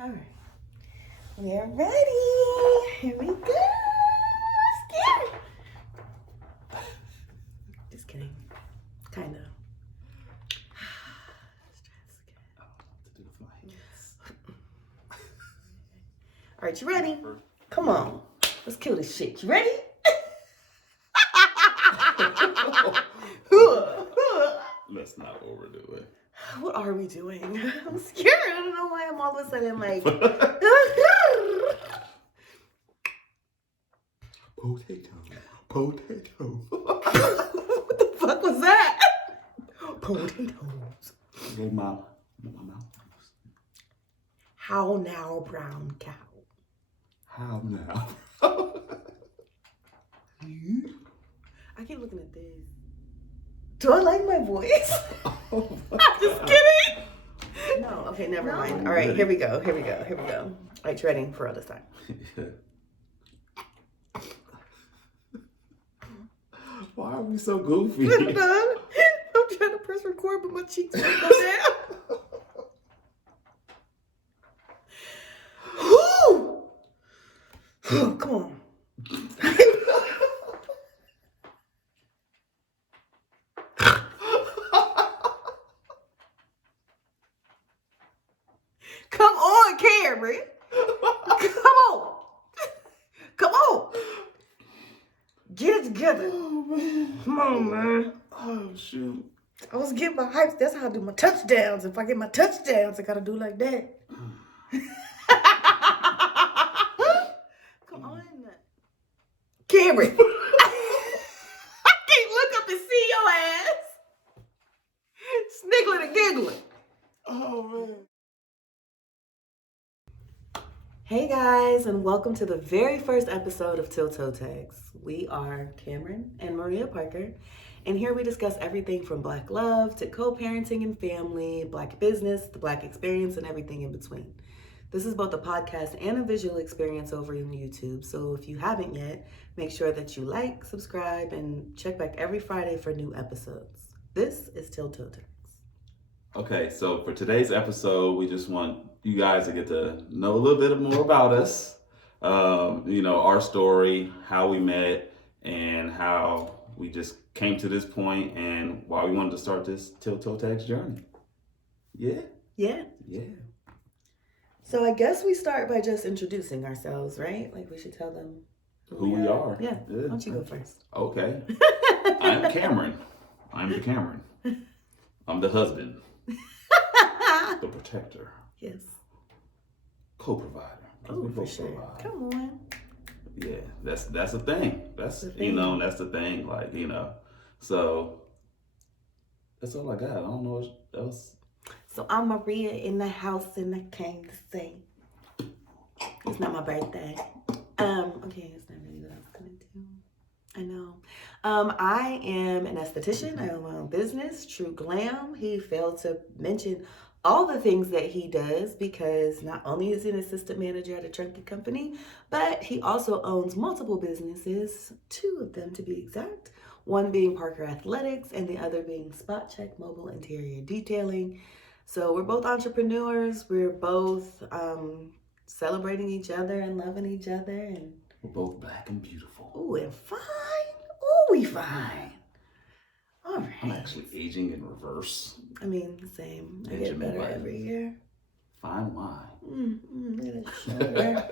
All right. We are ready. Here we go. Scary. Just kidding. Kind of. All right, you ready? Come on. Let's kill this shit. You ready? Let's not overdo it. What are we doing? I'm scared. I don't know why I'm all of a sudden like... Potato. What the fuck was that? Potatoes. Go my mouth. How now, brown cow? How now? I keep looking at this. Do I like my voice? Oh my I'm just God. kidding. No. Okay, never mind. All right, Ready. here we go. All right, you ready for all this time? Why are we so goofy? I'm done. I'm trying to press record, but my cheeks won't go down. Whew. Come on. Come on, Cameron. Come on. Come on. Get it together. Oh man. Come on, man. Oh shoot. I was getting my hypes. That's how I do my touchdowns. If I get my touchdowns, I gotta do like that. Come on. Cameron. I can't look up and see your ass. Sniggling and giggling. Oh man. Hey guys, and welcome to the very first episode of Till Toe Tags. We are Cameron and Maria Parker, and here we discuss everything from Black love to co-parenting and family, Black business, the Black experience, and everything in between. This is both a podcast and a visual experience over on YouTube, so if you haven't yet, make sure that you like, subscribe, and check back every Friday for new episodes. This is Till Toe Tags. Okay, so for today's episode, we just want you guys to get to know a little bit more about us. Our story, how we met, and how we just came to this point, and why we wanted to start this Till Toe Tags journey. Yeah? Yeah. Yeah. So I guess we start by just introducing ourselves, right? Like we should tell them Who we are. Yeah. Why don't you go first? Okay. I'm Cameron. I'm the Cameron. I'm the husband. The protector. Yes. Co-provider. Oh, We for both sure. provide. Come on. Yeah, that's the thing. That's The thing. that's the thing. So that's all I got. I don't know what else. So I'm Maria in the house, and I came to say it's not my birthday. Okay, it's not really what I was gonna do. I know. I am an esthetician. I own my own business, True Glam. He failed to mention all the things that he does because not only is he an assistant manager at a trunking company, but he also owns multiple businesses, 2 of them to be exact. One being Parker Athletics and the other being Spot Check Mobile Interior Detailing. So we're both entrepreneurs. We're both celebrating each other and loving each other. And We're both black and beautiful. ooh, and fine. Ooh, we fine. All right. I'm actually aging in reverse. I mean, the same. I get Benjamin better Button. every year. Fine wine. Look at that shoulder.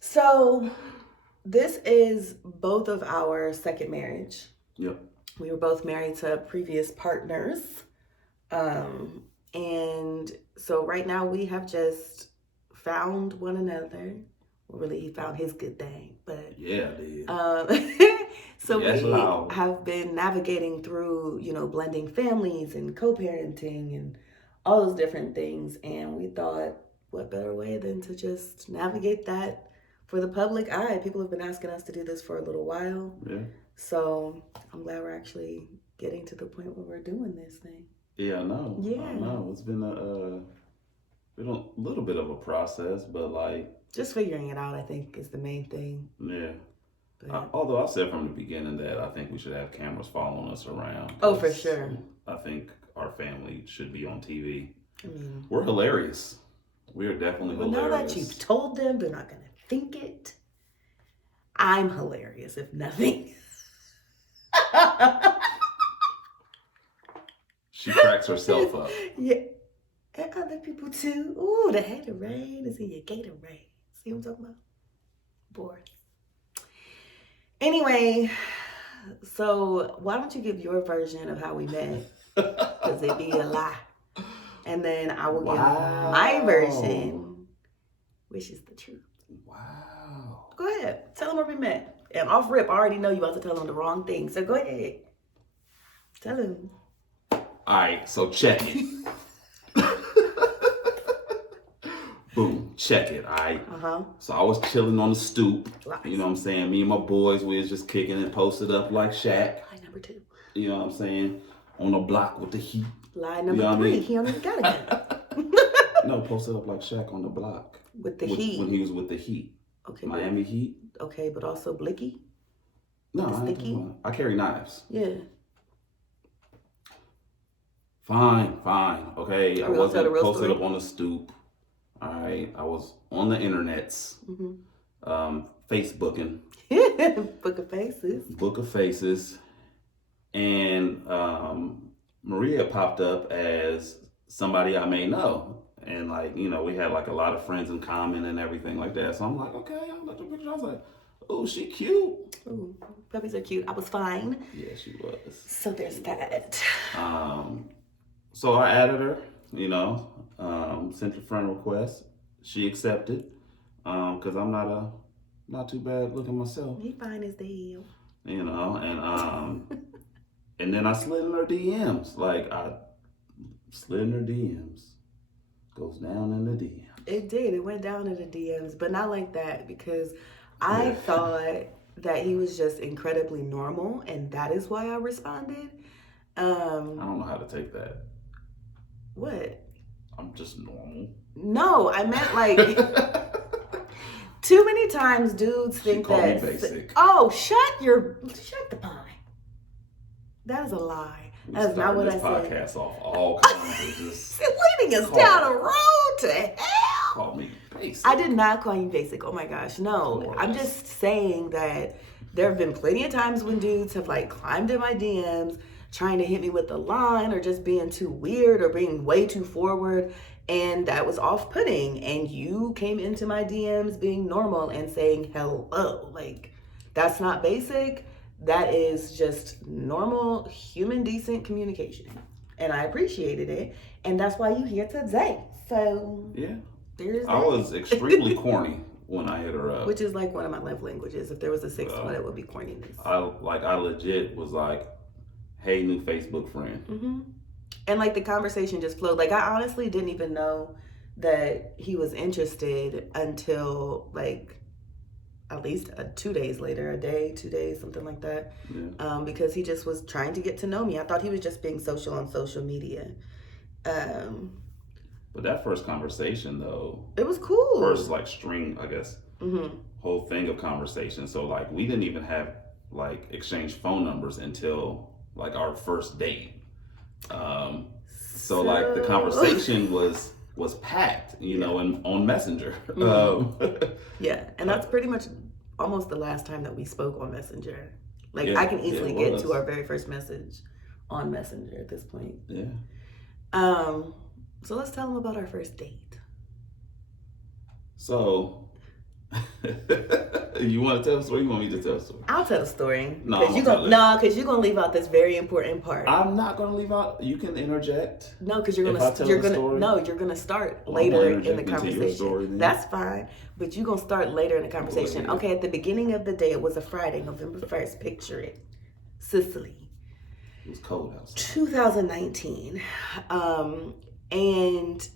So this is both of our second marriage. Yep. We were both married to previous partners. And so right now we have just found one another. Well, really, he found his good thing, but Yeah, dude. so Yes, we loud. have been navigating through, blending families and co-parenting and all those different things. And we thought, what better way than to just navigate that for the public eye? People have been asking us to do this for a little while. Yeah. So I'm glad we're actually getting to the point where we're doing this thing. Yeah, I know. Yeah. I know. It's been been a little bit of a process, but Just figuring it out, I think, is the main thing. yeah. But, Although I said from the beginning that I think we should have cameras following us around. Oh, for 'cause sure. I think our family should be on TV. I mean, We're hilarious. We are definitely Well, now hilarious. that you've told them, they're not going to think it. I'm hilarious, if nothing. She cracks herself up. Yeah. And other people too. Ooh, the haterade is in your Gatorade. See what I'm talking about? Boy. Anyway, so why don't you give your version of how we met? Because it'd be a lie. And then I will give my version, which is the truth. Wow. Go ahead. Tell them where we met. And off rip, I already know you about to tell them the wrong thing. So go ahead. Tell them. All right, so check it. Boom, check it, all right? Uh-huh. So I was chilling on the stoop. Lies. You know what I'm saying? Me and my boys, we was just kicking it, posted up like Shaq. Lie number 2. You know what I'm saying? On the block with the heat. Lie number You know what I 3. mean? He don't even got a gun. No, posted up like Shaq on the block. With the heat. When he was with the Heat. Okay. Miami Heat. Okay, but also Blicky. No, The I ain't sticky? talking about- I carry knives. Yeah. Fine. Okay, I Are we gonna tell the wasn't real posted story? up on the stoop. All right, I was on the internets, Facebooking, Book of Faces. Book of Faces, and Maria popped up as somebody I may know, and like we had like a lot of friends in common and everything like that. So I'm like, okay, I looked at the picture. I was like, oh, she cute. Ooh, puppies are cute. I was fine. Yeah, she was. So there's that. So I added her, sent a friend request. She accepted, because I'm not too bad looking myself, He fine as the hell. and then I slid in her DMs. Like I slid in her DMs. Goes down in the DMs. It did. It went down in the DMs, but not like that because I Yeah. thought that he was just incredibly normal, and that is why I responded. I don't know how to take that. What? I'm just normal. No, I meant like too many times dudes think called me that. basic. Oh, shut the pie. That is a lie. We That is not what I started said. this podcast off all kinds of just Leading us down a road to hell. called me basic. I did not call you basic. Oh my gosh, no. Of I'm course. just saying that there have been plenty of times when dudes have like climbed in my DMs trying to hit me with a line or just being too weird or being way too forward, and that was off-putting, and you came into my DMs being normal and saying hello. Like, that's not basic. That is just normal human decent communication, and I appreciated it, and that's why you're here today. So Yeah. there's I that. was extremely corny when I hit her up. Which is like one of my love languages. If there was a sixth one, it would be corniness. I legit was like, hey, new Facebook friend. Mm-hmm. And like the conversation just flowed. Like I honestly didn't even know that he was interested until like at least 2 days later, 2 days, something like that. Yeah. Because he just was trying to get to know me. I thought he was just being social on social media. But that first conversation though, It was cool. first like string, I guess, Mm-hmm. whole thing of conversation. So like we didn't even have like exchange phone numbers until like our first date. So like the conversation was packed, and on Messenger. Mm-hmm. Yeah, and that's pretty much almost the last time that we spoke on Messenger. Like Yeah, I can easily it get was. to our very first message on Messenger at this point. Yeah. So let's tell them about our first date. So you want to tell a story? You want me to tell a story? I'll tell the story. No, because I'm you're gonna gonna tell it. because you're gonna leave out this very important part. I'm not gonna leave out. You can interject. No, because you're If I gonna tell you're the gonna story? no, you're gonna start Well, I'm later gonna in the interject into your conversation. story then. That's fine, but you're gonna start later in the conversation. ahead. Okay, at the beginning of the day, it was a Friday, November 1st. Picture it, Sicily. It was cold outside. 2019, and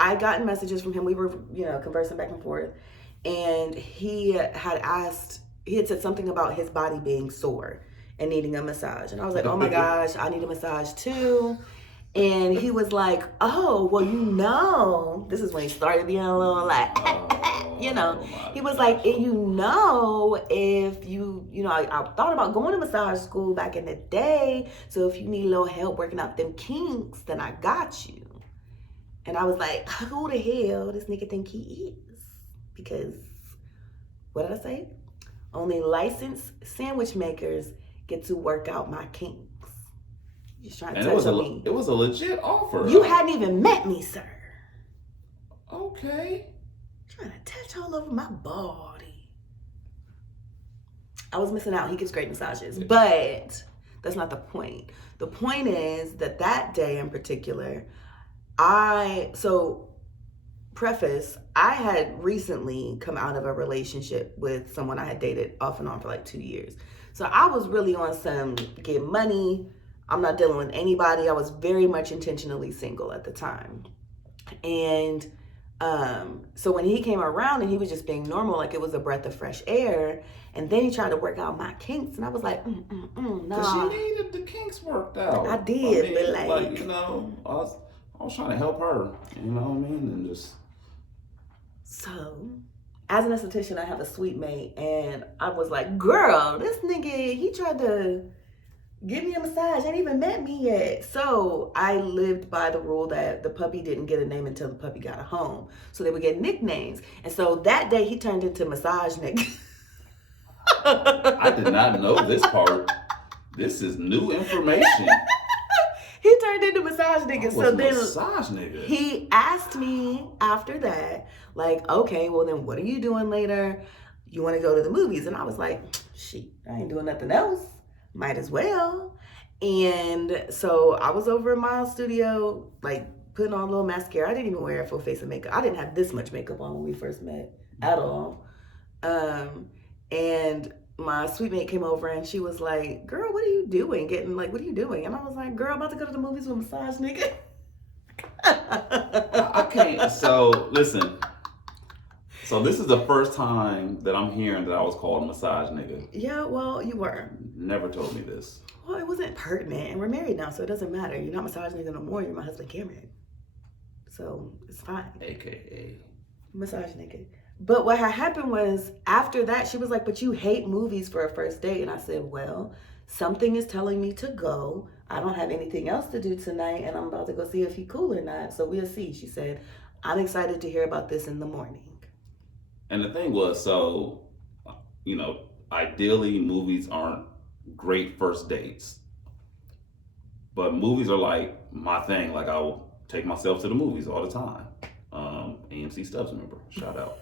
I got messages from him. We were, conversing back and forth, and he had said something about his body being sore and needing a massage, and I was like, oh my gosh, I need a massage too. And he was like, oh, well, this is when he started being a little like, he was like, if I thought about going to massage school back in the day. So if you need a little help working out them kinks, then I got you. And I was like, who the hell this nigga think he is? Because, what did I say? Only licensed sandwich makers get to work out my kinks. Just trying to touch on me. It was a legit offer. You hadn't even met me, sir. Okay. Trying to touch all over my body. I was missing out. He gives great massages. But that's not the point. The point is that day in particular, preface, I had recently come out of a relationship with someone I had dated off and on for like 2 years. So I was really on some get money. I'm not dealing with anybody. I was very much intentionally single at the time. And so when he came around and he was just being normal, like it was a breath of fresh air, and then he tried to work out my kinks, and I was like, nah. Because she needed the kinks worked out. I did, but like you know, I was trying to help her, you know what I mean? And just... So, as an esthetician, I have a suite mate, and I was like, girl, this nigga, he tried to give me a massage, ain't even met me yet. So I lived by the rule that the puppy didn't get a name until the puppy got a home. So they would get nicknames. And so that day he turned into Massage Nigga. I did not know this part. This is new information. He turned into Massage Nigga. So then Massage Nigga. He asked me after that, like, okay, well then what are you doing later? You want to go to the movies? And I was like, shit, I ain't doing nothing else. Might as well. And so I was over in my studio, like putting on a little mascara. I didn't even wear a full face of makeup. I didn't have this much makeup on when we first met at all. And my sweet mate came over and she was like, girl, what are you doing? What are you doing? And I was like, girl, I'm about to go to the movies with Massage Nigga. I can't. So listen. So this is the first time that I'm hearing that I was called a Massage Nigga. Yeah, well, you were. Never told me this. Well, it wasn't pertinent, and we're married now, so it doesn't matter. You're not Massage Nigga no more. You're my husband, Cameron. So it's fine. AKA Massage Nigga. But what had happened was, after that, she was like, but you hate movies for a first date. And I said, well, something is telling me to go. I don't have anything else to do tonight, and I'm about to go see if he's cool or not. So we'll see. She said, I'm excited to hear about this in the morning. And the thing was, so, you know, ideally movies aren't great first dates. But movies are like my thing. Like I will take myself to the movies all the time. AMC Stubbs member, shout out.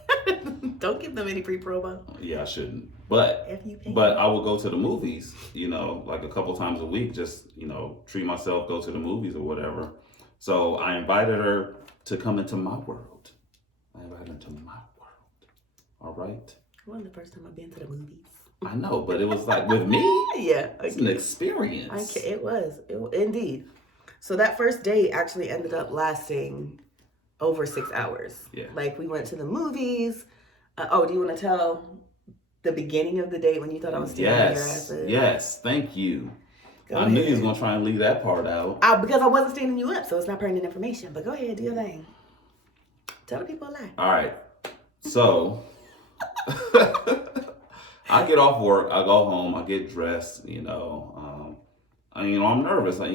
Don't give them any free promo. Yeah, I shouldn't. But I will go to the movies, you know, like a couple times a week, just, you know, treat myself, go to the movies or whatever. So I invited her to come into my world. All right. It wasn't the first time I've been to the movies. I know, but it was like with me. Yeah. It's an experience. It was. Indeed. So that first date actually ended up lasting over 6 hours. Yeah. Like we went to the movies. Do you want to tell the beginning of the date when you thought I was stealing your ass? Yes. Thank you. Go I ahead. knew you was going to try and leave that part out. Because I wasn't standing you up, so it's not pertinent information. But go ahead, do your thing. Tell the people a lie. All right. So I get off work, I go home, I get dressed, you know. I'm nervous. I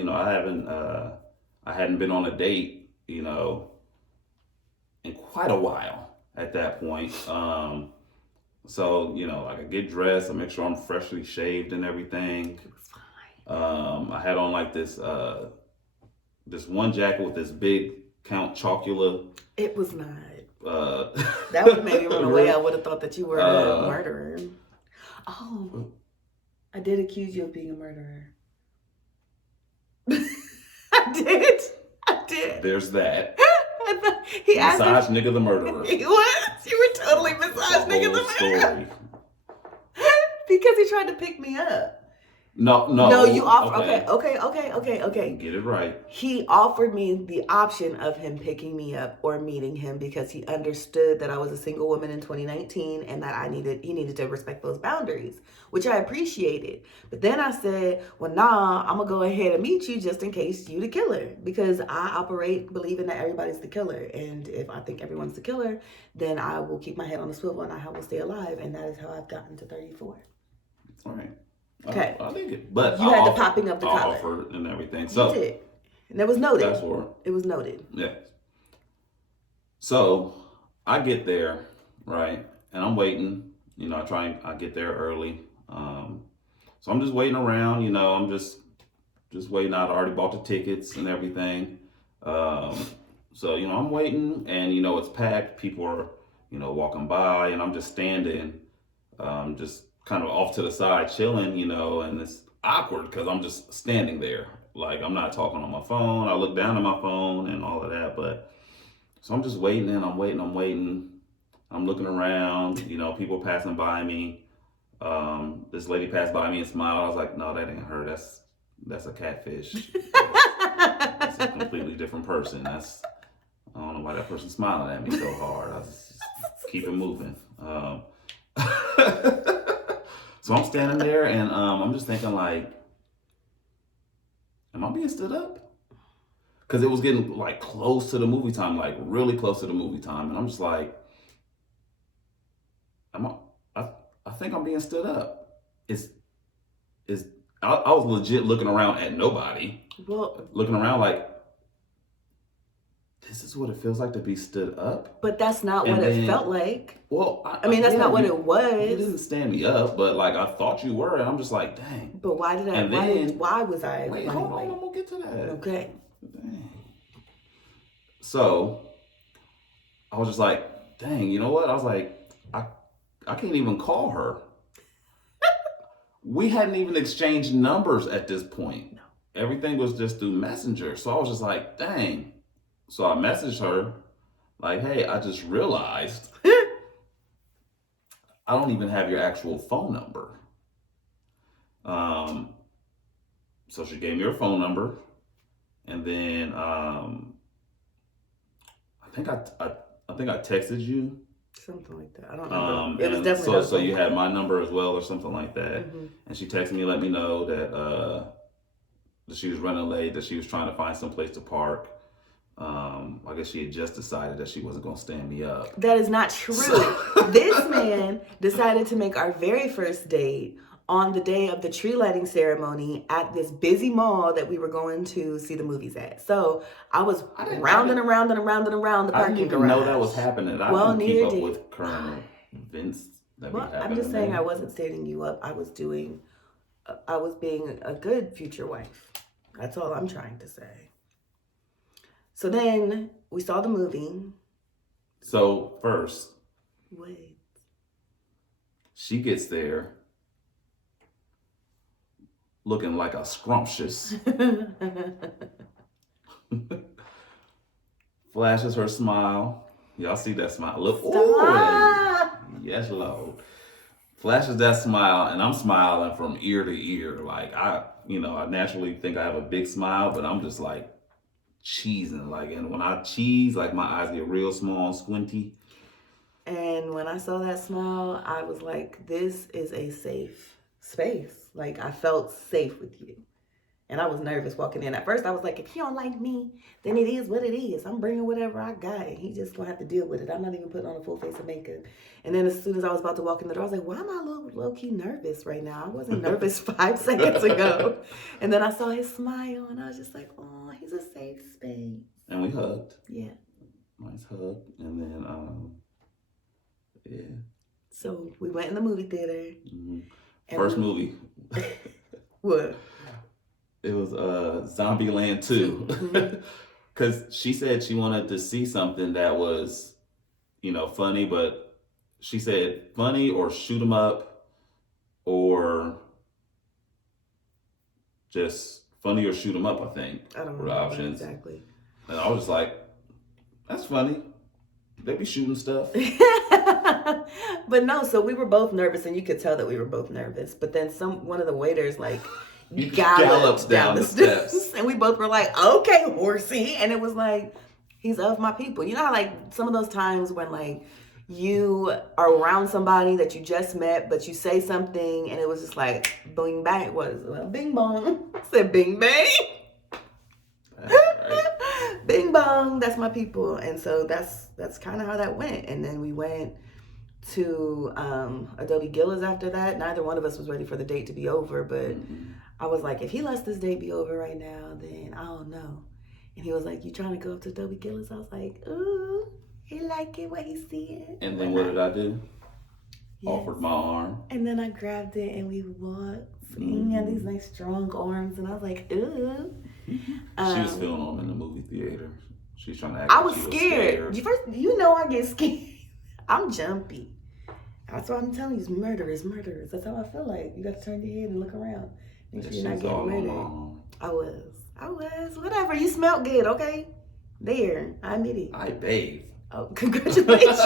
hadn't been on a date, you know, in quite a while at that point. So, you know, like I get dressed, I make sure I'm freshly shaved and everything. It was fine. I had on like this one jacket with this big Count Chocula. It was not. That would have made me run away. I would have thought that you were a murderer. Oh, I did accuse you of being a murderer. I did. There's that. He asked Massage Nigga the murderer. He was. You were totally Massage Nigga the murderer. Story. Because he tried to pick me up. No, you offered. Okay. Get it right. He offered me the option of him picking me up or meeting him because he understood that I was a single woman in 2019 and that he needed to respect those boundaries, which I appreciated. But then I said, well, nah, I'm gonna go ahead and meet you just in case you the killer, because I operate believing that everybody's the killer, and if I think everyone's the killer, then I will keep my head on the swivel and I will stay alive, and that is how I've gotten to 34. All right. Okay. I think it, but you had the popping of the collar. Offered and everything. So you did. And it was noted. that's for it was noted. Yeah. So I get there, right? And I'm waiting. I get there early. So I'm just waiting around, I'm just waiting. I'd already bought the tickets and everything. Um, so, I'm waiting and, it's packed. People are, walking by and I'm just standing, just kind of off to the side chilling, and it's awkward because I'm just standing there. Like I'm not talking on my phone. I look down at my phone and all of that, but so I'm just waiting and I'm waiting. I'm looking around, people passing by me. This lady passed by me and smiled. I was like, no, that ain't her. That's a catfish. That's a completely different person. I don't know why that person's smiling at me so hard. I was just keep it moving. So I'm standing there and I'm just thinking like, am I being stood up? Because it was getting like close to the movie time, like really close to the movie time. And I'm just like, I think I'm being stood up. I was legit looking around at nobody. Well, looking around like, this is what it feels like to be stood up. But that's not what it felt like. Well, I mean, that's not what it was. You didn't stand me up, but like I thought you were, and I'm just like, dang. But why did I? And then, why was I? Wait, hold on, I'm gonna get to that. Okay. Dang. So I was just like, dang, you know what? I was like, I can't even call her. We hadn't even exchanged numbers at this point. No. Everything was just through Messenger. So I was just like, dang. So I messaged her, like, hey, I just realized I don't even have your actual phone number. So she gave me her phone number, and then I think I texted you. Something like that. I don't remember. It was And definitely so you had my number as well or something like that. Mm-hmm. And she texted me, let me know that she was running late, that she was trying to find some place to park. I guess she had just decided that she wasn't going to stand me up. That is not true. This man decided to make our very first date on the day of the tree lighting ceremony at this busy mall that we were going to see the movies at. So I was rounding around the parking garage. I didn't even know that was happening. I didn't keep up did. with current events that be happening. I'm just saying I wasn't standing you up. I was being a good future wife. That's all I'm trying to say. So then we saw the movie. So first, Wait. she gets there looking like a scrumptious. Flashes her smile. Y'all see that smile? Look, Stop. Yes, Lord. Flashes that smile, and I'm smiling from ear to ear. Like I naturally think I have a big smile, but I'm just like cheesing. Like, and when I cheese, like my eyes get real small and squinty. And when I saw that smile, I was like, this is a safe space. Like, I felt safe with you. And I was nervous walking in. At first, I was like, if he don't like me, then it is what it is. I'm bringing whatever I got. And he just going to have to deal with it. I'm not even putting on a full face of makeup. And then as soon as I was about to walk in the door, I was like, why am I low-key nervous right now? I wasn't nervous 5 seconds ago. And then I saw his smile, and I was just like, oh, he's a safe space. And we hugged. Yeah. Nice hug. And then, yeah. So we went in the movie theater. Mm-hmm. First movie. What? It was Zombieland 2. Because she said she wanted to see something that was, funny, but she said funny or shoot 'em up or just funny or shoot 'em up, I think. I don't were know the options. exactly. And I was just like, that's funny. They be shooting stuff. But no, so we were both nervous, and you could tell that we were both nervous. But then one of the waiters galloped down the steps. And we both were like, okay, horsey. And it was like, he's of my people. You know how like some of those times when like you are around somebody that you just met, but you say something and it was just like bing bang. Bing bong. I said bing bang. Right. Bing bong. That's my people. And so that's kind of how that went. And then we went to Adobe Gillis after that. Neither one of us was ready for the date to be over, but I was like, if he lets this date be over right now, then I don't know. And he was like, you trying to go up to Adobe Gillis? I was like, ooh, he liking what he seeing. And then what did I do? Yes. Offered my arm. And then I grabbed it and we walked. And he had these nice strong arms, and I was like, ooh. She was feeling them in the movie theater. She's trying to act I like was she scared. You know I get scared. I'm jumpy. That's why I'm telling you, it's murderous. That's how I feel like. You got to turn your head and look around. Make sure you're not getting murdered. I was. Whatever. You smelled good, okay? There. I admit it. I bathe. Oh, congratulations.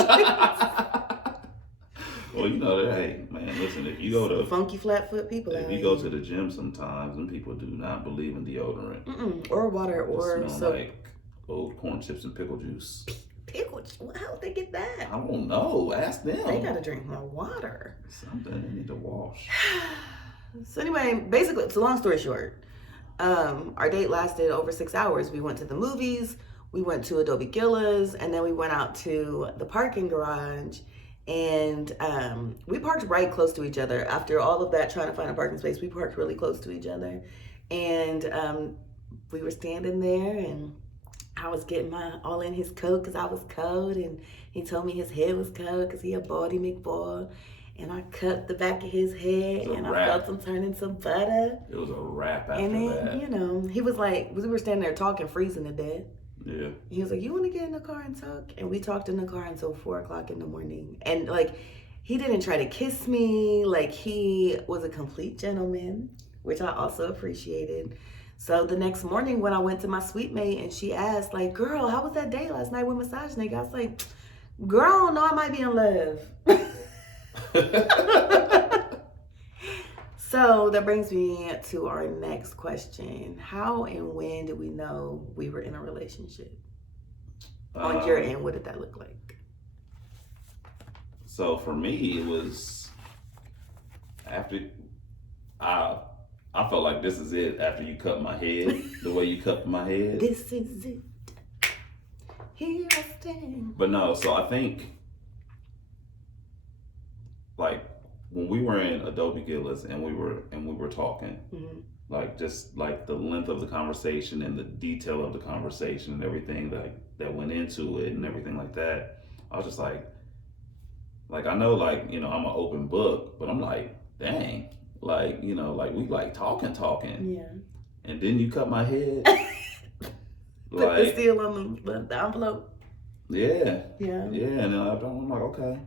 Well, you know, hey, man, listen, if you go to funky flat-foot people, if you go to the gym sometimes, and people do not believe in deodorant. Or water, or smell like old corn chips and pickle juice. Pickle juice? How'd they get that? I don't know. Ask them. They gotta drink more water. Something they need to wash. So anyway, basically, it's a long story short. Our date lasted over 6 hours. We went to the movies, we went to Adobe Gillas, and then we went out to the parking garage. And we parked right close to each other. After all of that, trying to find a parking space, we parked really close to each other. And we were standing there, and I was getting all in his coat because I was cold. And he told me his head was cold because he a baldy McBall. And I cut the back of his head, and I felt him turn into butter. It was a wrap after and then, that. You know, he was like, we were standing there talking, freezing to death. Yeah. He was like, you want to get in the car and talk? And we talked in the car until 4 o'clock in the morning. And like, he didn't try to kiss me. Like, he was a complete gentleman, which I also appreciated. So the next morning when I went to my suite mate and she asked, like, girl, how was that day last night with Massage Nigga? I was like, girl, I don't know, I might be in love. So that brings me to our next question. How and when did we know we were in a relationship? On your end, what did that look like? So for me, it was after I felt like this is it after you cut my head, the way you cut my head. This is it. Here I stand. But no, so I think like when we were in Adobe Gillas and we were talking, like just like the length of the conversation and the detail of the conversation and everything that went into it and everything like that, I was just like I know, like, you know, I'm an open book, but I'm like, dang, like, you know, like we like talking. Yeah. And then you cut my head. Put the seal on the envelope. Yeah. Yeah. Yeah, and then I'm like, okay.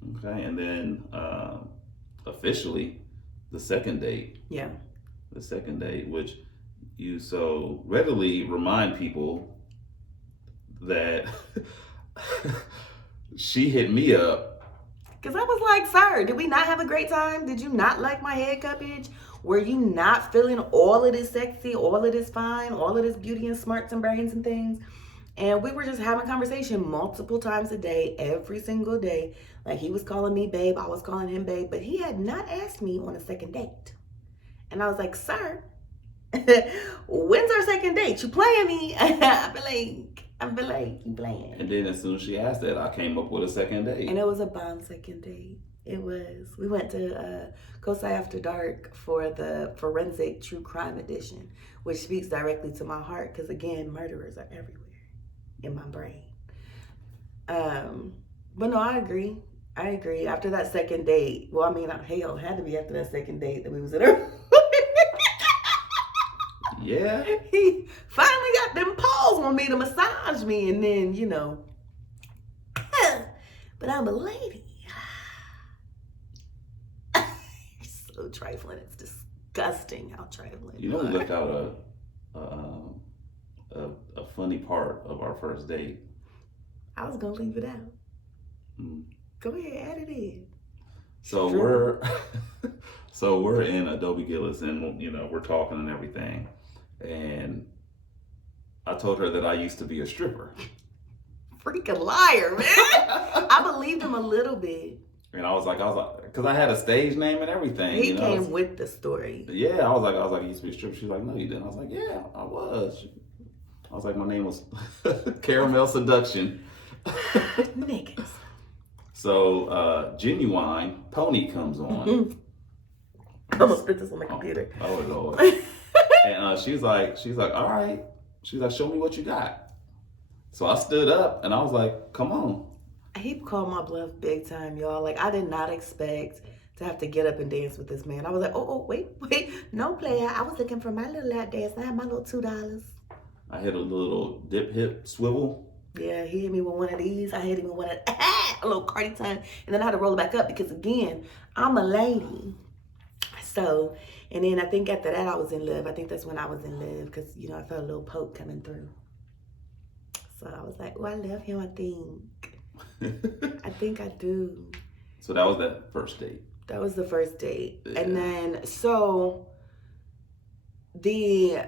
And then officially, the second date. Yeah. The second date, which you so readily remind people that she hit me up. Because I was like, sir, did we not have a great time? Did you not like my head cuppage? Were you not feeling all of this sexy, all of this fine, all of this beauty and smarts and brains and things? And we were just having conversation multiple times a day, every single day. Like, he was calling me babe, I was calling him babe, but he had not asked me on a second date. And I was like, sir, when's our second date? You playing me? I feel like you playing. And then as soon as she asked that, I came up with a second date. And it was a bomb second date. It was. We went to Kosai After Dark for the Forensic True Crime Edition, which speaks directly to my heart because, again, murderers are everywhere in my brain. But no, I agree. After that second date, well, I mean, hell, it had to be after that second date that we was in a Yeah. He finally got them paws on me to massage me, and then, you know, but I'm a lady. So trifling. It's disgusting how trifling. You know, we left out a funny part of our first date. I was gonna leave it out. Go ahead, add it in. So we're in Adobe Gillas, and you know, we're talking and everything, and I told her that I used to be a stripper. Freaking liar, man. I believed him a little bit. And I was like, because I had a stage name and everything. He came with the story. Yeah, I was like, you used to be a stripper. She's like, no, you didn't. I was like, yeah, I was. I was like, my name was Caramel Seduction. Niggas. So, Genuine Pony comes on. I'm gonna spit this on my computer. Oh Lord. And she's like, all right. She's like, show me what you got. So I stood up and I was like, come on. He called my bluff big time, y'all. Like, I did not expect to have to get up and dance with this man. I was like, wait, no player. I was looking for my little lap dance. I had my little $2. I hit a little dip hip swivel. Yeah, he hit me with one of these. I hit him with one of a little Cardi time, and then I had to roll it back up because again, I'm a lady. So, and then I think after that I was in love. I think that's when I was in love because I felt a little poke coming through. So I was like, oh, I love him. I think I do. So that was that first date. That was the first date, Yeah. and then so the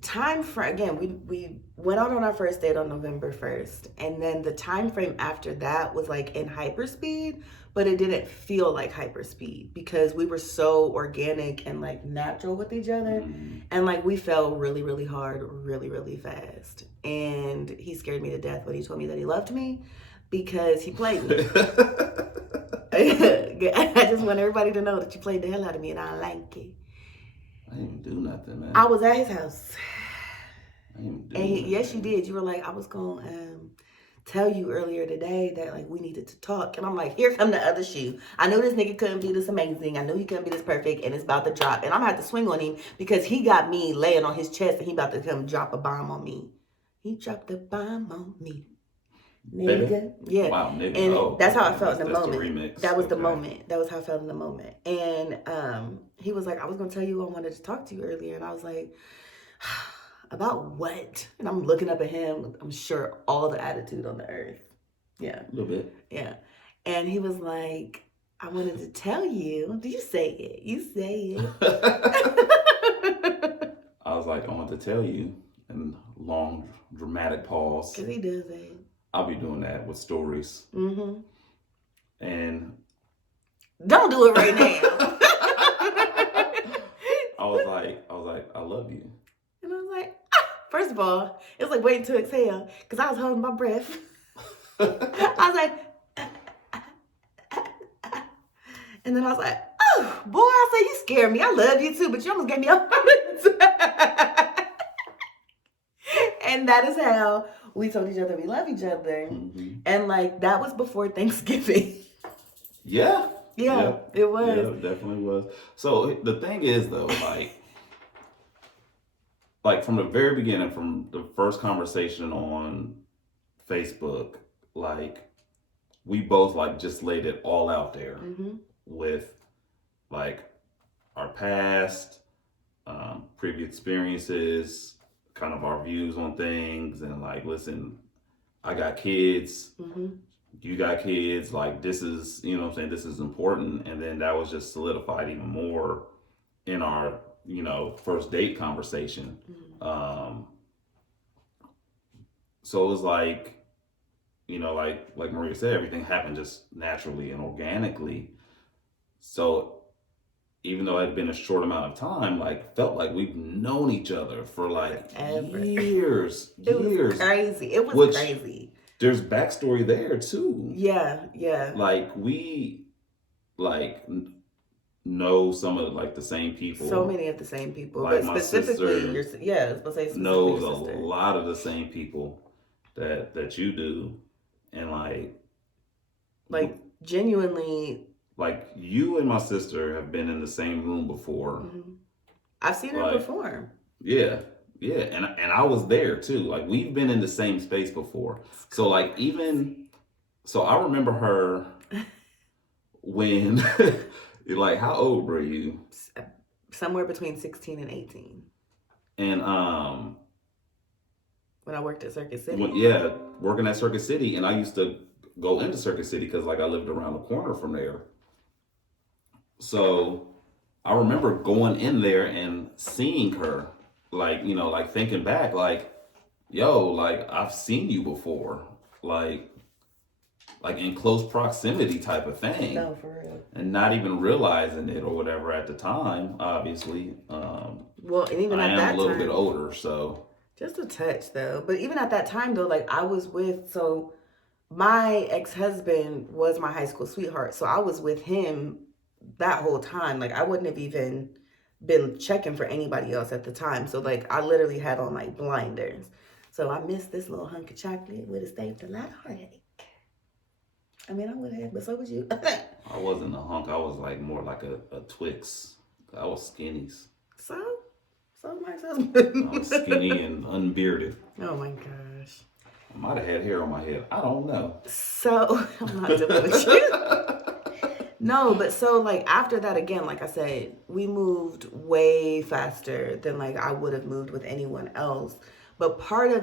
time frame again, we went out on our first date on November 1st, and then the time frame after that was like in hyperspeed, but it didn't feel like hyperspeed because we were so organic and like natural with each other, and like we fell really, really hard, really, really fast. And he scared me to death when he told me that he loved me because he played me. I just want everybody to know that you played the hell out of me, and I like it. I didn't do nothing, man. I was at his house. I didn't do And nothing. yes, you did. You were like, I was going to tell you earlier today that like we needed to talk. And I'm like, here come the other shoe. I knew this nigga couldn't be this amazing. I knew he couldn't be this perfect, and it's about to drop. And I'm going to have to swing on him because he got me laying on his chest and he about to come drop a bomb on me. He dropped a bomb on me. Nigga. Baby? Yeah. Wow, nigga. And that's how I felt in the that's moment. The remix. That was the moment. That was how I felt in the moment. And he was like, I was going to tell you I wanted to talk to you earlier. And I was like, about what? And I'm looking up at him. I'm sure all the attitude on the earth. Yeah. A little bit. Yeah. And he was like, I wanted to tell you. Did you say it? You say it. I was like, I want to tell you. And long, dramatic pause. Because he does that. I'll be doing that with stories. Mm-hmm. And don't do it right now. I was like, I love you. And I was like, first of all, it was like waiting to exhale because I was holding my breath. I was like, and then I was like, oh, boy, I say you scared me. I love you too, but you almost gave me a heart attack. And that is how we told each other we love each other. Mm-hmm. And like, that was before Thanksgiving. Yeah. Yeah, it was. Yeah, it definitely was. So the thing is though, like from the very beginning, from the first conversation on Facebook, like we both like just laid it all out there Mm-hmm. with like our past, previous experiences, kind of our views on things, and like, listen, I got kids, Mm-hmm. you got kids, like this is, you know what I'm saying, this is important. And then that was just solidified even more in our, first date conversation. Mm-hmm. So it was like, like Maria said, everything happened just naturally and organically. So even though it had been a short amount of time, like felt like we've known each other for like Forever. years. It was crazy. It was Which- crazy. There's backstory there too. Yeah, yeah. Like we know some of like the same people. So many of the same people, Like but my specifically, sister I was supposed to say specifically knows your a sister. lot of the same people that you do, and Like genuinely, like you and my sister have been in the same room before. mhm. I've seen her Like- perform. Yeah, and I was there too. Like we've been in the same space before. So like so I remember her when like how old were you? Somewhere between 16 and 18 And when I worked at Circuit City. working at Circuit City, and I used to go into Circuit City because like I lived around the corner from there. So I remember going in there and seeing her, like thinking back, like, yo, like I've seen you before, like in close proximity type of thing, No, for real. and not even realizing it or whatever at the time. Obviously, Well, and even I at am that a little time, bit older, so. just a touch though. But even at that time though, like I was with, so my ex-husband was my high school sweetheart. So I was with him that whole time. Like I wouldn't have even been checking for anybody else at the time. So like I literally had on like blinders. So I missed this little hunk of chocolate. Would have saved a lot of heartache. I mean, I would have, but so would you. I wasn't a hunk. I was like more like a Twix. I was skinnies. So my husband. I was skinny and unbearded. Oh my gosh. I might have had hair on my head. I don't know. So I'm not dealing with you. No, but so like after that, again, like I said, we moved way faster than like I would have moved with anyone else. But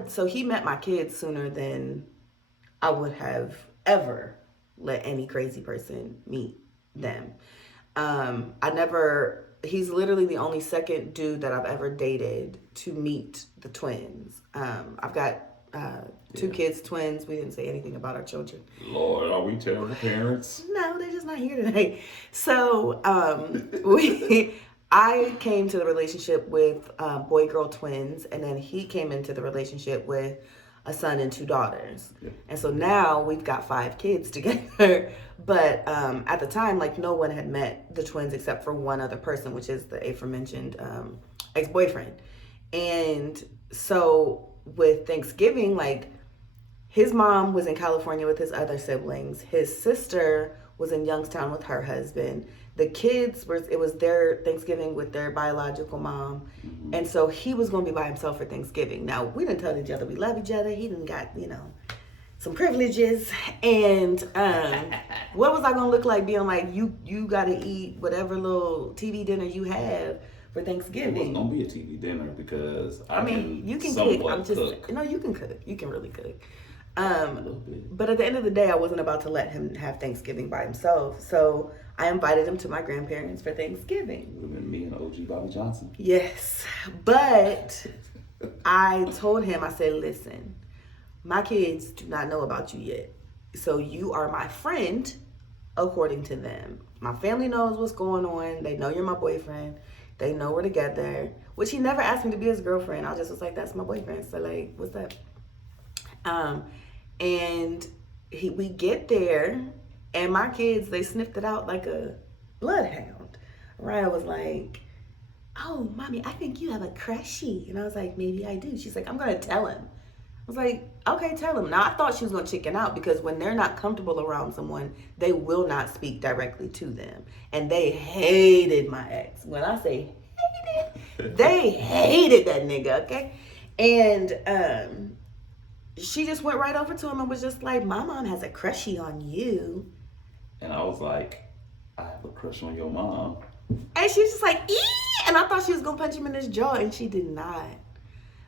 so he met my kids sooner than I would have ever let any crazy person meet them. He's literally the only second dude that I've ever dated to meet the twins. I've got two kids, twins. We didn't say anything about our children. Lord, are we terrible parents? No, they're just not here today. So I came to the relationship with boy-girl twins, and then he came into the relationship with a son and 2 daughters. Yeah. And so now we've got 5 kids together. But at the time, like, no one had met the twins except for one other person, which is the aforementioned ex-boyfriend. And so with Thanksgiving, like, his mom was in California with his other siblings. His sister was in Youngstown with her husband. The kids it was their Thanksgiving with their biological mom. And so he was going to be by himself for Thanksgiving. Now, we didn't tell each other we love each other. He didn't got, some privileges. And what was I going to look like being like, you got to eat whatever little TV dinner you have for Thanksgiving? It wasn't going to be a TV dinner because you can cook. No, you can cook. You can really cook. But at the end of the day, I wasn't about to let him have Thanksgiving by himself. So I invited him to my grandparents for Thanksgiving. It would have been me and OG Bobby Johnson. Yes. But I told him, I said, listen, my kids do not know about you yet. So you are my friend, according to them. My family knows what's going on. They know you're my boyfriend. They know we're together. Which he never asked me to be his girlfriend. I just was like, that's my boyfriend. So like, what's up? And we get there, and my kids, they sniffed it out like a bloodhound. Raya was like, oh, mommy, I think you have a crushy. And I was like, maybe I do. She's like, I'm going to tell him. I was like, okay, tell him. Now, I thought she was going to chicken out because when they're not comfortable around someone, they will not speak directly to them. And they hated my ex. When I say hated, they hated that nigga, okay? And she just went right over to him and was just like, my mom has a crushy on you. And I was like, I have a crush on your mom. And she was just like, ee! And I thought she was going to punch him in his jaw, and she did not.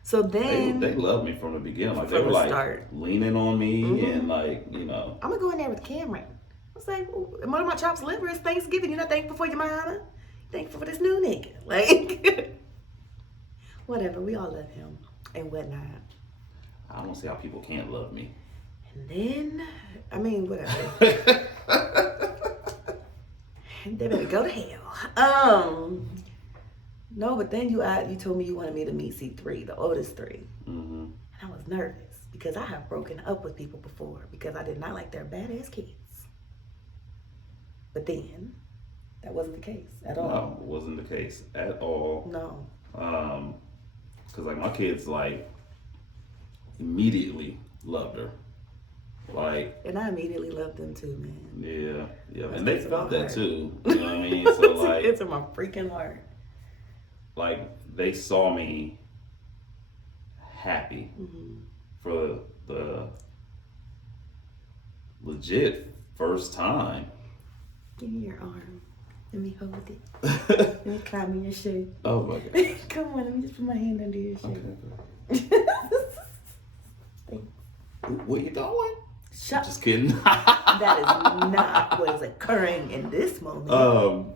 So then... They loved me from the beginning. Like, they were like leaning on me and like, I'm going to go in there with Cameron. I was like, one of my chops liver is Thanksgiving. You're not thankful for your mama? Thankful for this new nigga. Like, whatever. We all love him and whatnot. I don't see how people can't love me. And then, I mean, whatever. They better go to hell. No, but then you told me you wanted me to meet C3, the oldest 3. Mm-hmm. And I was nervous because I have broken up with people before because I did not like their badass kids. But then, that wasn't the case at all. No, it wasn't the case at all. No. Because like my kids like immediately loved her. Like, and I immediately loved them too, man. Yeah. And they felt that too. You know what I mean? So like, it's in my freaking heart. Like, they saw me happy for the legit first time. Give me your arm. Let me hold it. Let me climb in your shirt. Oh my God. Come on, let me just put my hand under your shirt. Okay. What you doing? Shut. Just kidding. That is not what is occurring in this moment.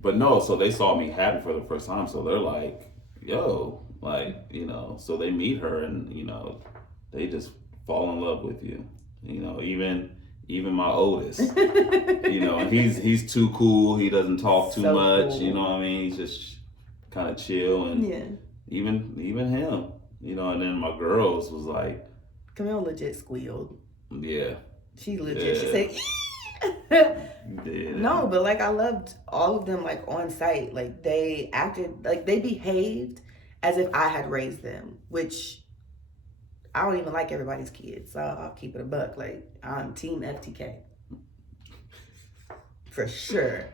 But no, so they saw me happy for the first time. So they're like, yo, like, so they meet her and, they just fall in love with you. Even my oldest, and he's too cool. He doesn't talk too much. Cool. You know what I mean? He's just kind of chill. And even him, and then my girls was like, Camille legit squealed. Yeah. She legit, she said, No, but like I loved all of them like on site. Like they acted, like they behaved as if I had raised them, which I don't even like everybody's kids, so I'll keep it a buck. Like, I'm team FTK. For sure.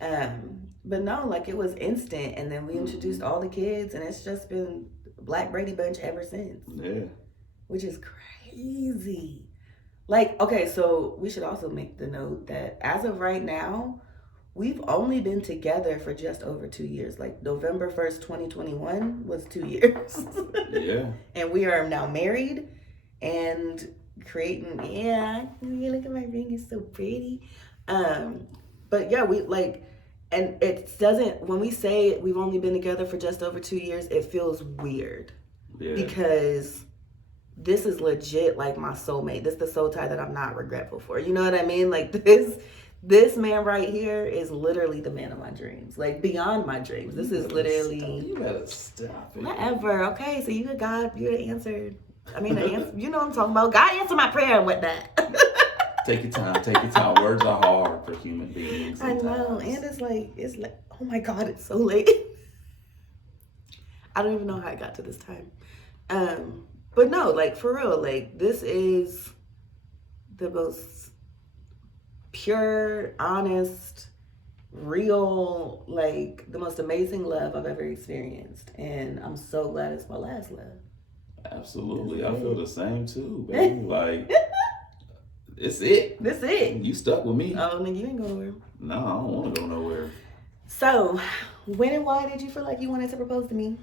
But no, like, it was instant, and then we introduced all the kids, and it's just been Black Brady Bunch ever since. Yeah. Which is crazy. Like, okay, so we should also make the note that as of right now, we've only been together for just over 2 years. Like, November 1st, 2021 was 2 years. Yeah. And we are now married and creating, yeah, look at my ring, it's so pretty. But yeah, we like, and it doesn't, when we say we've only been together for just over 2 years, it feels weird. Yeah. Because this is legit like my soulmate. This is the soul tie that I'm not regretful for. You know what I mean? Like, this man right here is literally the man of my dreams. Like, beyond my dreams. This is literally. You better stop it. Whatever. Okay, so you God, you answered. I mean, you know what I'm talking about. God answered my prayer and whatnot. Take your time. Take your time. Words are hard for human beings. I know, and it's like, oh my God, it's so late. I don't even know how I got to this time. But no, like, for real, like, this is the most pure, honest, real, like, the most amazing love I've ever experienced. And I'm so glad it's my last love. Absolutely. I feel the same too, baby. Like, it's it. That's it. You stuck with me. Oh, nigga, you ain't going nowhere. No, I don't want to go nowhere. So, when and why did you feel like you wanted to propose to me?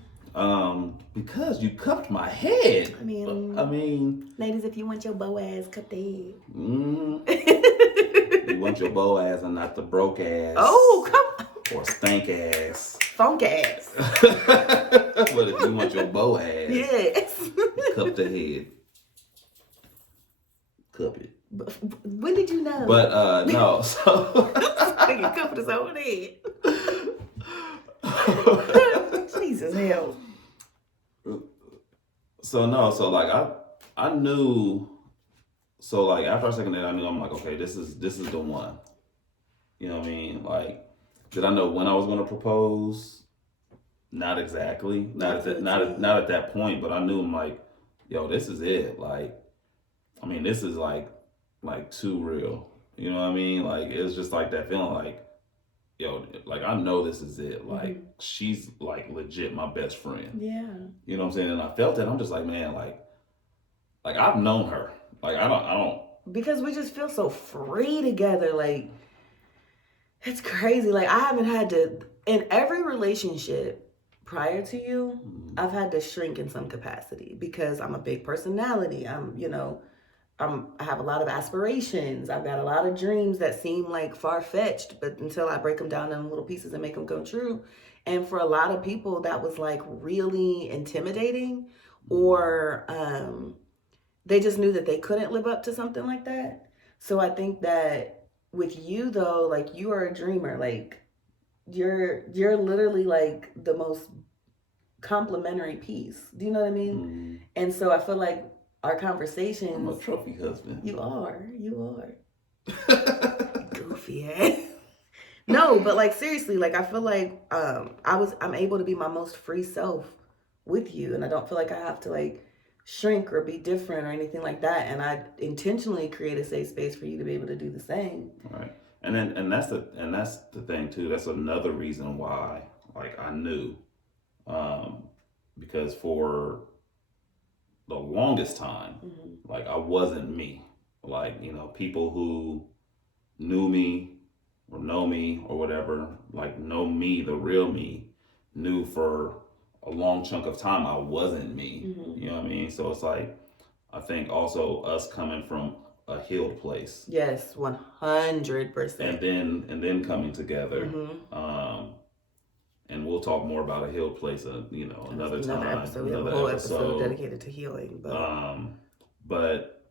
Because you cupped my head. I mean, ladies, if you want your bow ass, cup the head. You want your bow ass and not the broke ass. Oh, come on. Or stank ass. Funk ass. But if you want your bow ass, Yes. cup the head. Cup it. When did you know? But no, so I can cup his own head. Jesus hell. So no, so like I knew. So like after our second date, I knew, I'm like, okay, this is the one. You know what I mean? Like, did I know when I was going to propose? Not exactly. Not at that point, but I knew, I'm like, yo, this is it. Like, I mean, this is like too real. You know what I mean? Like, it's just like that feeling, like, yo, like, I know this is it. Like, she's like legit my best friend. Yeah. You know what I'm saying? And I felt that. I'm just like, man, like I've known her. Like, I don't. Because we just feel so free together. Like, it's crazy. Like, I haven't had to, in every relationship prior to you, I've had to shrink in some capacity because I'm a big personality. I have a lot of aspirations. I've got a lot of dreams that seem like far-fetched, but until I break them down in little pieces and make them come true. And for a lot of people, that was like really intimidating, or they just knew that they couldn't live up to something like that. So I think that with you though, like, you are a dreamer. Like, you're literally like the most complimentary piece. Do you know what I mean? And so I feel like our conversations. I'm a trophy husband. You are. Goofy ass. No, but like, seriously, like, I feel like I'm able to be my most free self with you, and I don't feel like I have to like shrink or be different or anything like that. And I intentionally create a safe space for you to be able to do the same. Right. And that's the thing too. That's another reason why, like, I knew, because for the longest time, like, I wasn't me. Like, you know, people who knew me or know me or whatever, like, know me, the real me, knew for a long chunk of time I wasn't me. You know what I mean? So it's like, I think also us coming from a healed place. Yes, 100%. And then coming together. And we'll talk more about a healed place, another time. Episode. We have a whole episode dedicated to healing. But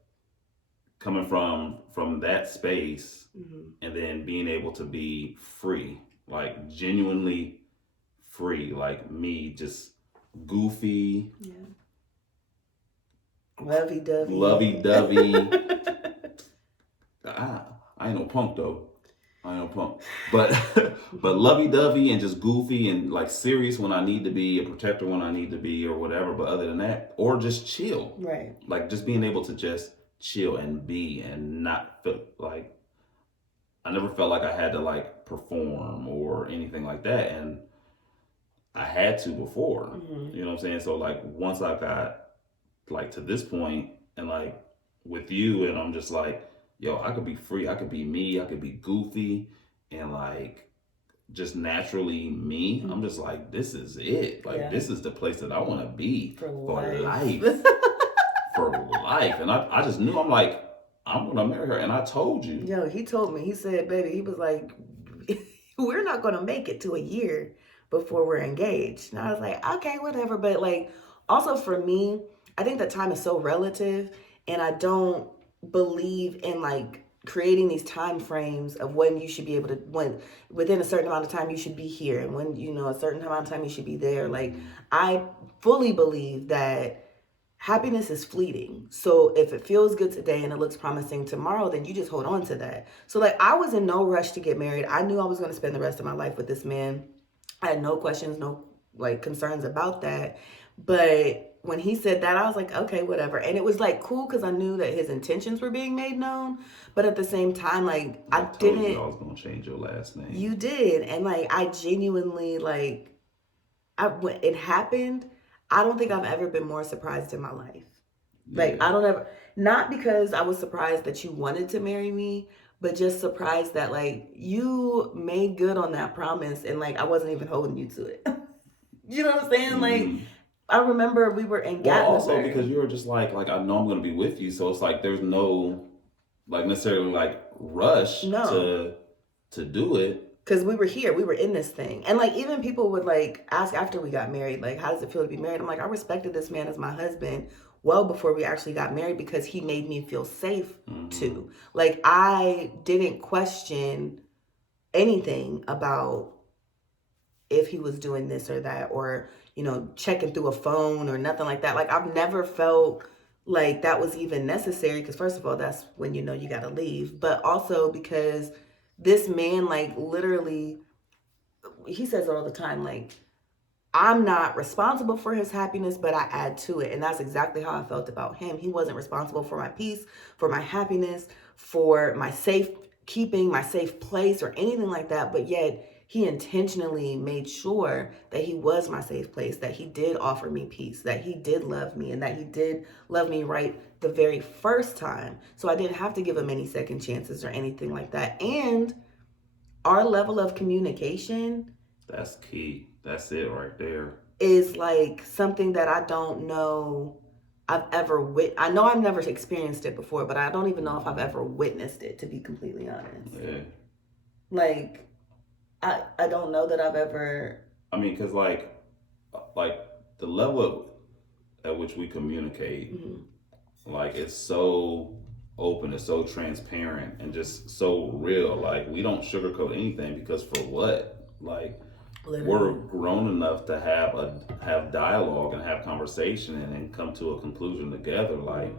coming from that space, and then being able to be free, like genuinely free, like me, just goofy, lovey-dovey. I ain't no punk though. I am pumped. But but lovey dovey and just goofy and like serious when I need to be, a protector when I need to be, or whatever. But other than that, or just chill. Right. Like just being able to just chill and be and not feel like I never felt like I had to like perform or anything like that. And I had to before. Mm-hmm. You know what I'm saying? So like once I got like to this point and like with you and I'm just like, yo, I could be free, I could be me, I could be goofy and like just naturally me. Mm-hmm. I'm just like, this is it. Like this is the place that I want to be for life. For life. And I just knew I'm like, I'm gonna marry her. And I told you. Yo, he told me, he said, baby, he was like, we're not gonna make it to a year before we're engaged. And I was like, okay, whatever. But like also for me, I think that time is so relative and I don't believe in like creating these time frames of when you should be able to, when within a certain amount of time you should be here and when, you know, a certain amount of time you should be there. Like I fully believe that happiness is fleeting. So if it feels good today and it looks promising tomorrow, then you just hold on to that. So like I was in no rush to get married. I knew I was going to spend the rest of my life with this man. I had no questions, no like concerns about that. But when he said that, I was like, okay, whatever. And it was like cool because I knew that his intentions were being made known. But at the same time, like I told didn't. You I was gonna change your last name. You did, and like I genuinely like, when it happened, I don't think I've ever been more surprised in my life. Like I don't ever, not because I was surprised that you wanted to marry me, but just surprised that like you made good on that promise and like I wasn't even holding you to it. You know what I'm saying? Like I remember we were in Gatlinburg. Well, also because you were just like I know I'm gonna be with you, so it's like there's no like necessarily like rush to do it. Because we were here, we were in this thing. And like even people would like ask after we got married, like how does it feel to be married? I'm like, I respected this man as my husband well before we actually got married because he made me feel safe too. Like I didn't question anything about if he was doing this or that or, you know, checking through a phone or nothing like that. Like I've never felt like that was even necessary because first of all, that's when you know you got to leave. But also because this man, like literally, he says it all the time, like, I'm not responsible for his happiness, but I add to it. And that's exactly how I felt about him. He wasn't responsible for my peace, for my happiness, for my safe keeping, my safe place or anything like that. But yet he intentionally made sure that he was my safe place, that he did offer me peace, that he did love me, and that he did love me right the very first time. So I didn't have to give him any second chances or anything like that. And our level of communication, that's key. That's it right there. Is like something that I don't know I've ever I know I've never experienced it before, but I don't even know if I've ever witnessed it, to be completely honest. Yeah. Like, I don't know that I've ever. I mean, because like the level at which we communicate, like it's so open, it's so transparent, and just so real. Like we don't sugarcoat anything because for what? Like literally. We're grown enough to have dialogue and have conversation and come to a conclusion together. Like,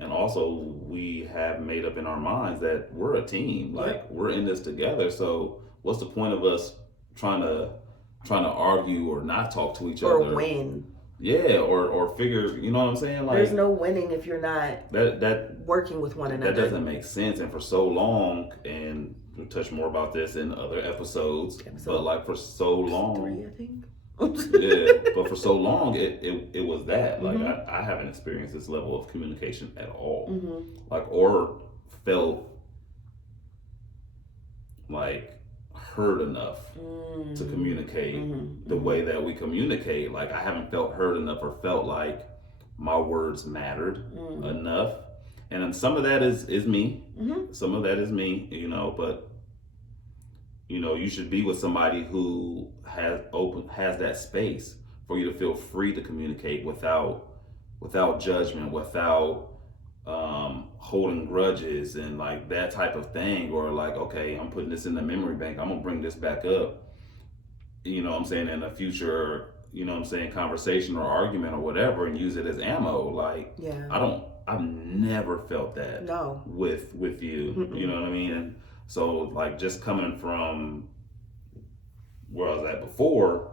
and also we have made up in our minds that we're a team. Like we're in this together. So what's the point of us trying to argue or not talk to each other or win? Yeah, or figure, you know what I'm saying? Like there's no winning if you're not that working with one another. That doesn't make sense. And for so long, and we'll touch more about this in other episodes. But like for so long, 3, I think. Yeah, but for so long it was that. Like I haven't experienced this level of communication at all. Like or felt like heard enough to communicate the way that we communicate. Like I haven't felt heard enough or felt like my words mattered enough. And then some of that is me. Some of that is me, you know, but you know, you should be with somebody who has that space for you to feel free to communicate without judgment, without holding grudges and like that type of thing, or like, okay, I'm putting this in the memory bank, I'm gonna bring this back up, you know what I'm saying, in a future, you know what I'm saying, conversation or argument or whatever, and use it as ammo. Like I've never felt that with you. You know what I mean? And So like just coming from where I was at before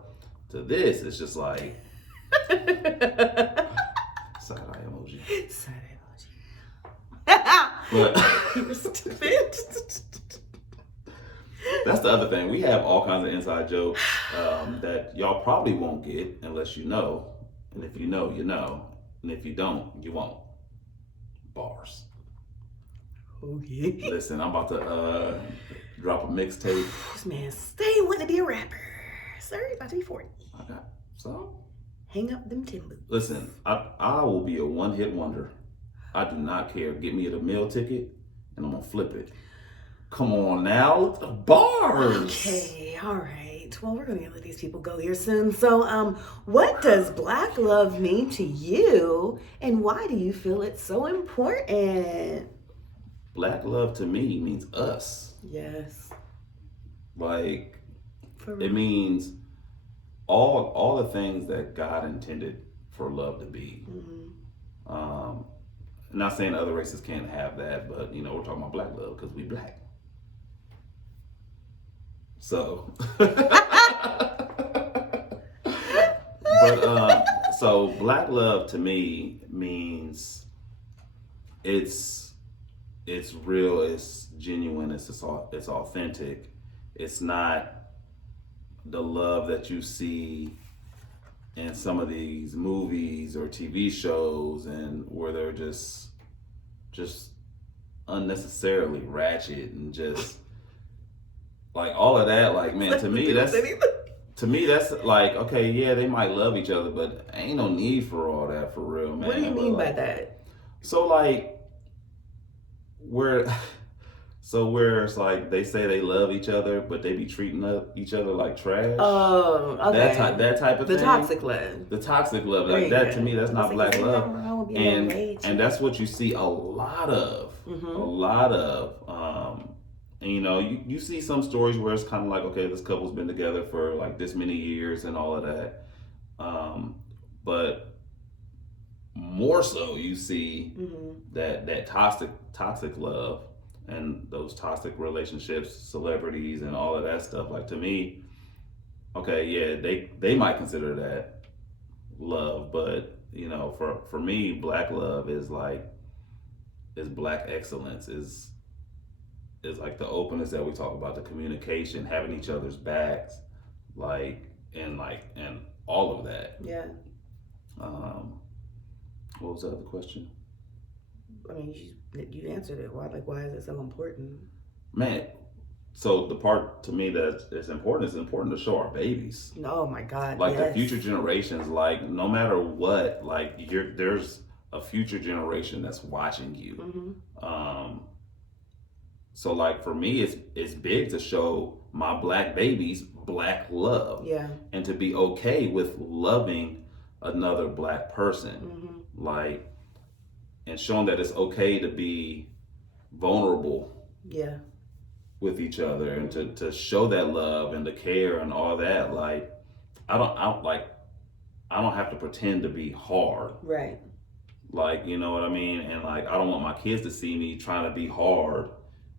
to this, it's just like side eye emoji. Side emoji. But You're stupid. that's the other thing. We have all kinds of inside jokes that y'all probably won't get unless you know. And if you know, you know. And if you don't, you won't. Bars. Okay. Listen, I'm about to drop a mixtape. This man stay wanting to be a rapper. Sir, he's about to be 40. Okay. So, Hang up them Tim boots. listen, I will be a one-hit wonder. I do not care. Get me a meal ticket and I'm going to flip it. Come on now. Bars. Okay, all right. Well, we're going to let these people go here soon. So, what does Black love mean to you, and why do you feel it's so important? Black love to me means us. Yes. Like, For it real. means all the things that God intended for love to be. Mhm. Not saying other races can't have that, but you know, we're talking about black love because we black. So, so black love to me means it's real, it's genuine, it's authentic. It's not the love that you see in some of these movies or TV shows, and where they're just unnecessarily ratchet and just like all of that. Like, man, to me that's like, okay, yeah, they might love each other, but ain't no need for all that for real, man. What do you mean by like, that? So like where it's like they say they love each other, but they be treating each other like trash. Oh, okay. That type of the thing. toxic love. The toxic love, There like you that go. to me, that's not black love. And And that's what you see a lot of. Mhm. A lot of. And you know, you see some stories where it's kind of like, okay, this couple's been together for like this many years and all of that. But more so you see that toxic love and those toxic relationships, celebrities and all of that stuff. Like, to me, okay, yeah, they might consider that love, but you know, for me, black love is black excellence, is like the openness that we talk about, the communication, having each other's backs, and all of that. Yeah. What was the other question? I mean, you answered it. Why is it so important? Man, so the part to me that is important to show our babies. Oh my God. Like, yes. the future generations, like, no matter what, like, there's a future generation that's watching you. So like, for me, it's big to show my black babies black love. Yeah. And to be okay with loving another black person. Like, and showing that it's okay to be vulnerable. Yeah. With each other, and to show that love and the care and all that. Like, I don't have to pretend to be hard. Right. Like, you know what I mean? And like, I don't want my kids to see me trying to be hard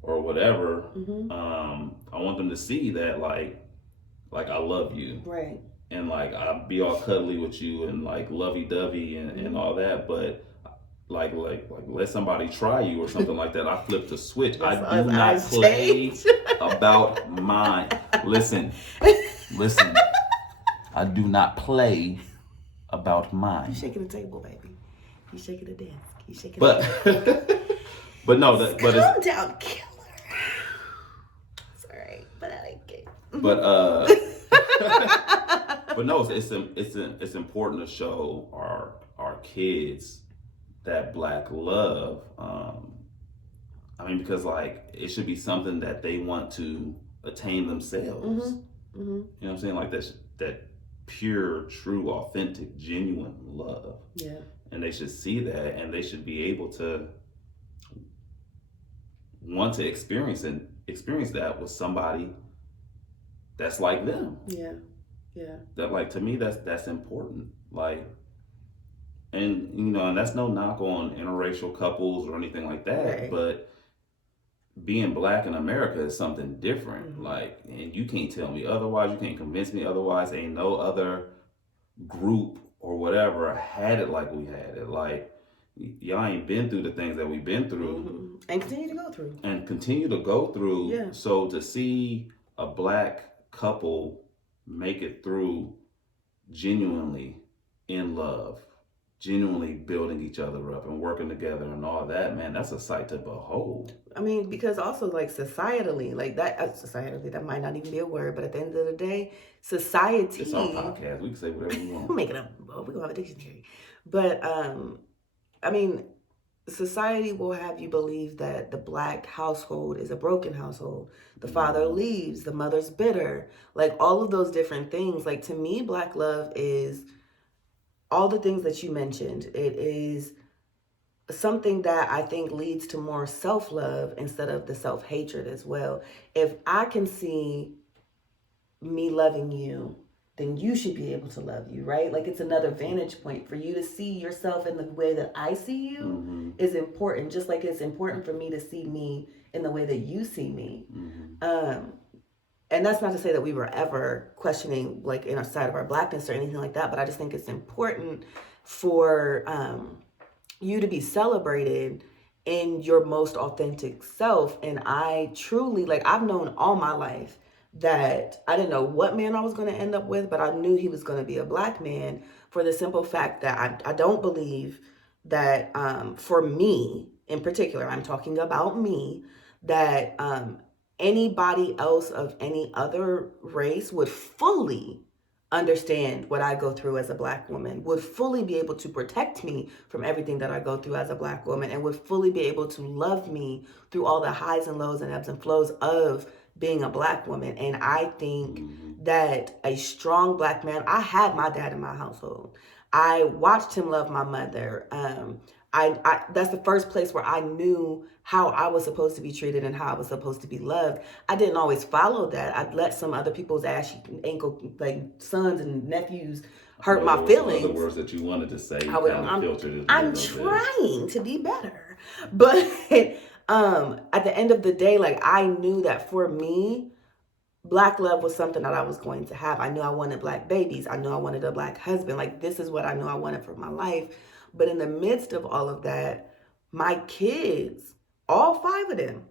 or whatever. I want them to see that like I love you. Right. And like, I'll be all cuddly with you and like lovey-dovey and all that, but like let somebody try you or something like that, I flip the switch. I do not play about mine. Listen. I do not play about mine. You shaking the table, baby. You shaking the desk. You shaking. But no, calm down, killer. It's alright, but I like it. But no, it's important to show our kids that black love. I mean, because like, it should be something that they want to attain themselves. You know what I'm saying? Like, that pure, true, authentic, genuine love. Yeah. And they should see that, and they should be able to want to experience that with somebody that's like them. Yeah. Yeah. That, like, to me, that's important. Like, and you know, and that's no knock on interracial couples or anything like that, Right. but being black in America is something different. Mhm. Like, and you can't tell me otherwise. You can't convince me otherwise. Ain't no other group or whatever had it like we had it. Like, y'all ain't been through the things that we've been through And continue to go through. and continue to go through. Yeah. So to see a black couple make it through genuinely in love, genuinely building each other up and working together and all that, man, that's a sight to behold. I mean, because also like societally, like that, societally, that might not even be a word, but at the end of the day, society. It's our podcast. We can say whatever we want. Make it up. Oh, we're gonna have a dictionary. But I mean, society will have you believe that the black household is a broken household. The father leaves, the mother's bitter, like all of those different things. Like to me, black love is all the things that you mentioned. It is something that I think leads to more self-love instead of the self-hatred as well. If I can see me loving you, then you should be able to love you, right? Like it's another vantage point for you to see yourself in the way that I see you is important, just like it's important for me to see me in the way that you see me. And that's not to say that we were ever questioning like in our side of our blackness or anything like that, but I just think it's important for you to be celebrated in your most authentic self. And I truly, like, I've known all my life that I didn't know what man I was going to end up with, but I knew he was going to be a black man for the simple fact that I don't believe that for me in particular, I'm talking about me, that anybody else of any other race would fully understand what I go through as a black woman, would fully be able to protect me from everything that I go through as a black woman, and would fully be able to love me through all the highs and lows and ebbs and flows of being a black woman. And I think that a strong black man, I had my dad in my household. I watched him love my mother. I that's the first place where I knew how I was supposed to be treated and how I was supposed to be loved. I didn't always follow that. I'd let some other people's ashy ankle, like sons and nephews, hurt my feelings. Other words that you wanted to say, I'm trying to be better, but at the end of the day, like I knew that for me, black love was something that I was going to have. I knew I wanted black babies. I knew I wanted a black husband. Like this is what I knew I wanted for my life. But in the midst of all of that, my kids, all 5 of them,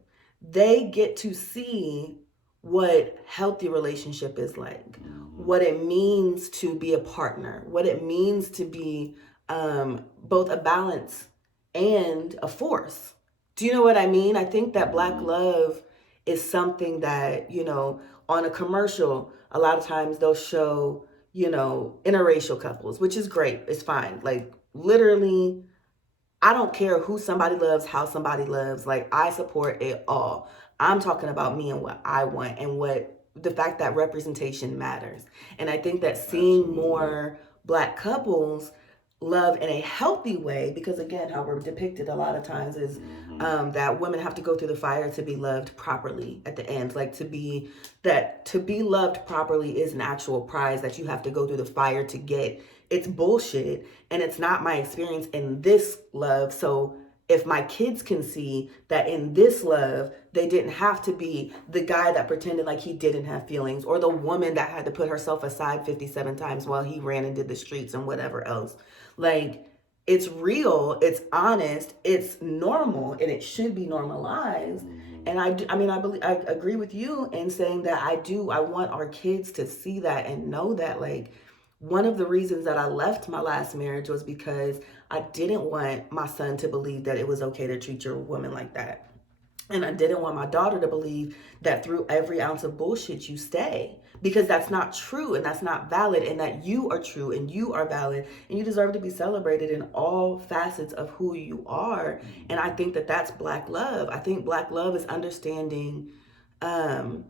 they get to see what healthy relationship is like, what it means to be a partner, what it means to be both a balance and a force. Do you know what I mean? I think that black love is something that, you know, on a commercial, a lot of times they'll show, you know, interracial couples, which is great. It's fine. Like literally, I don't care who somebody loves, how somebody loves. Like I support it all. I'm talking about me and what I want and what the fact that representation matters. And I think that seeing more black couples love in a healthy way, because again, how we're depicted a lot of times is that women have to go through the fire to be loved properly at the end. Like to be loved properly is an actual prize that you have to go through the fire to get. It's bullshit, and it's not my experience in this love. So if my kids can see that in this love, they didn't have to be the guy that pretended like he didn't have feelings, or the woman that had to put herself aside 57 times while he ran and did the streets and whatever else. Like, it's real, it's honest, it's normal, and it should be normalized. And I agree with you in saying that I want our kids to see that and know that. Like, one of the reasons that I left my last marriage was because I didn't want my son to believe that it was okay to treat your woman like that. And I didn't want my daughter to believe that through every ounce of bullshit you stay, because that's not true and that's not valid, and that you are true and you are valid and you deserve to be celebrated in all facets of who you are. And I think that that's black love. I think black love is understanding the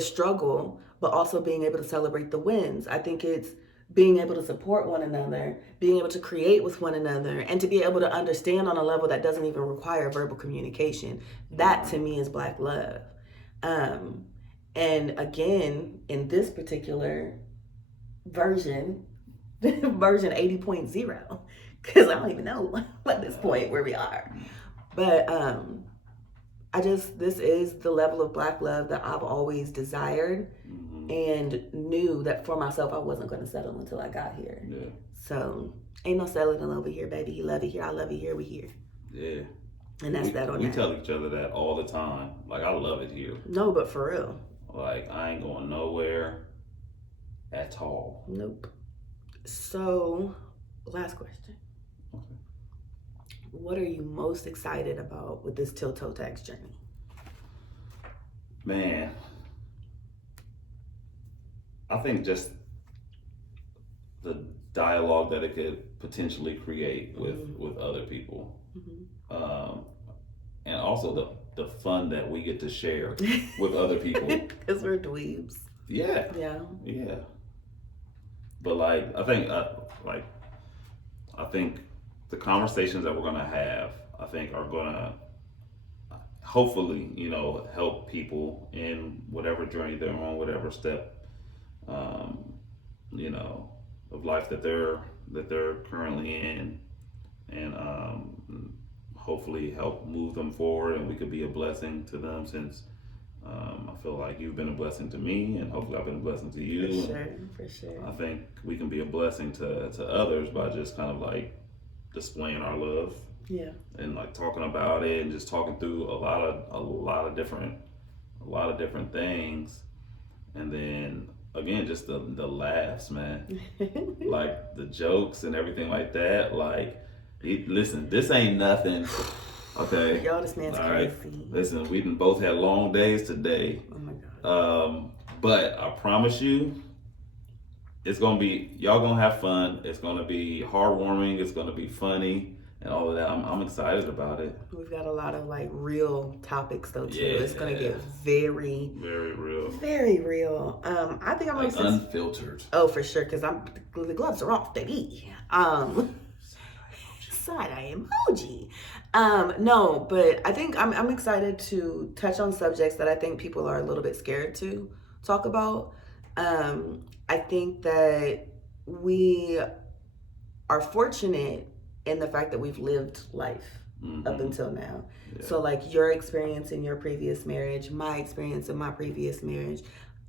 struggle, but also being able to celebrate the wins. I think it's being able to support one another, being able to create with one another, and to be able to understand on a level that doesn't even require verbal communication. That to me is black love. And again, in this particular version, version 80.0, because I don't even know at this point where we are. But this is the level of Black love that I've always desired and knew that for myself I wasn't going to settle until I got here. Yeah. So ain't no settling over here, baby. He love you here, I love you here, we here. Yeah. And that's that on we that. tell each other that all the time. Like, I love it here. No, but for real. Like, I ain't going nowhere at all. Nope. So, last question. Okay. What are you most excited about with this Till Toe Tags journey? Man, I think just the dialogue that it could potentially create with other people. And also the fun that we get to share with other people. Because we're dweebs. Yeah. Yeah. Yeah. But like, I think the conversations that we're gonna have, I think are gonna hopefully, help people in whatever journey they're on, whatever step, of life that they're currently in, and hopefully help move them forward, and we could be a blessing to them, since I feel like you've been a blessing to me, and hopefully I've been a blessing to you. For sure. I think we can be a blessing to others by just kind of like displaying our love. Yeah. And like talking about it, and just talking through a lot of different things, and then again just the laughs, man. Like the jokes and everything like that. Like, listen, this ain't nothing. Okay. Y'all, this man's all crazy. Right. Listen, we done both had long days today. Oh my God. But I promise you, it's gonna be, y'all gonna have fun. It's gonna be heartwarming. It's gonna be funny and all of that. I'm excited about it. We've got a lot of like real topics though too. Yeah. It's gonna get very real. Very real. I think I'm like gonna unfiltered. Oh, for sure, because the gloves are off, baby. Side-eye emoji. No, but I think I'm excited to touch on subjects that I think people are a little bit scared to talk about. I think that we are fortunate in the fact that we've lived life up until now. Yeah. So like your experience in your previous marriage, my experience in my previous marriage,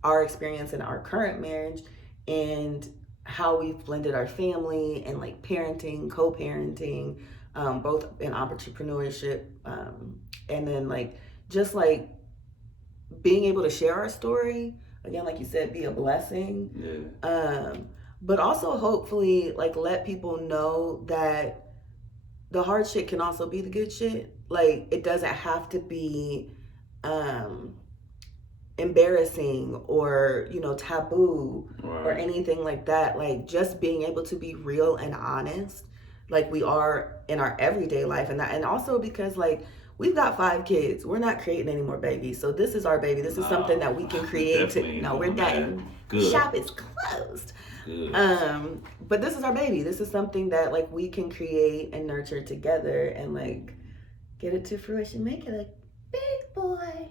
our experience in our current marriage, and how we've blended our family and like parenting, co-parenting, both in entrepreneurship, and then like just like being able to share our story again, like you said, be a blessing. Yeah. But also hopefully like let people know that the hard shit can also be the good shit. Like it doesn't have to be embarrassing or taboo, right, or anything like that. Like just being able to be real and honest like we are in our everyday life, and also because like we've got 5 kids, we're not creating any more babies, so this is our baby. This is something that we can create. We're done. Shop is closed. Good. But this is our baby. This is something that like we can create and nurture together and like get it to fruition, make it a big boy.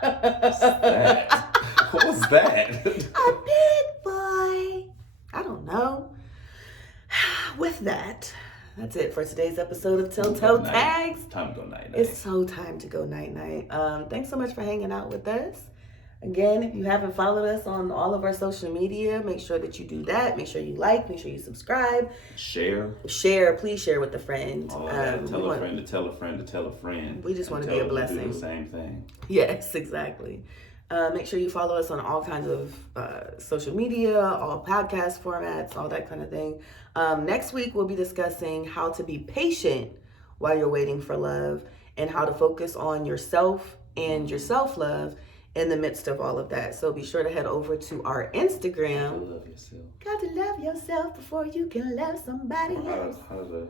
What's that? What was that? A big boy. I don't know. With that, that's it for today's episode of Till Toe Tags. Time to go night. It's so time to go night. Thanks so much for hanging out with us. Again, if you haven't followed us on all of our social media, make sure that you do that. Make sure you like, make sure you subscribe. Share, please share with a friend. Tell a friend to tell a friend to tell a friend. We just want to be a blessing. Do the same thing. Yes, exactly. Make sure you follow us on all kinds of social media, all podcast formats, all that kind of thing. Next week, we'll be discussing how to be patient while you're waiting for love and how to focus on yourself and your self-love in the midst of all of that. So be sure to head over to our Instagram. Love yourself. Got to love yourself before you can love somebody else. How do the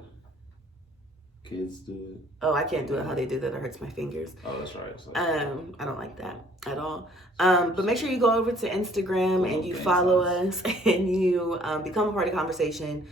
kids do it? Oh, I can't do it how they do that. It hurts my fingers. Oh, that's right. I don't like that at all. But make sure you go over to Instagram and you follow us and you become a part of the conversation.